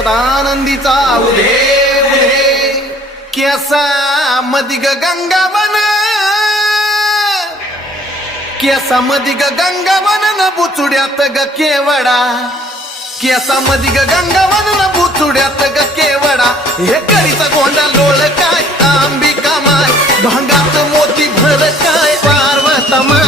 सदानंदीचा उदे उदे केसा मदिग गंगावन केसा मदिग गंगावन न बुचुड्यात ग केवडा केसा मदिग गंगावन न बुचुड्यात ग केवडा हे करीचा गोंडा लोळ काय अंबिका माय भांगात मोती भर काय पार्वता माय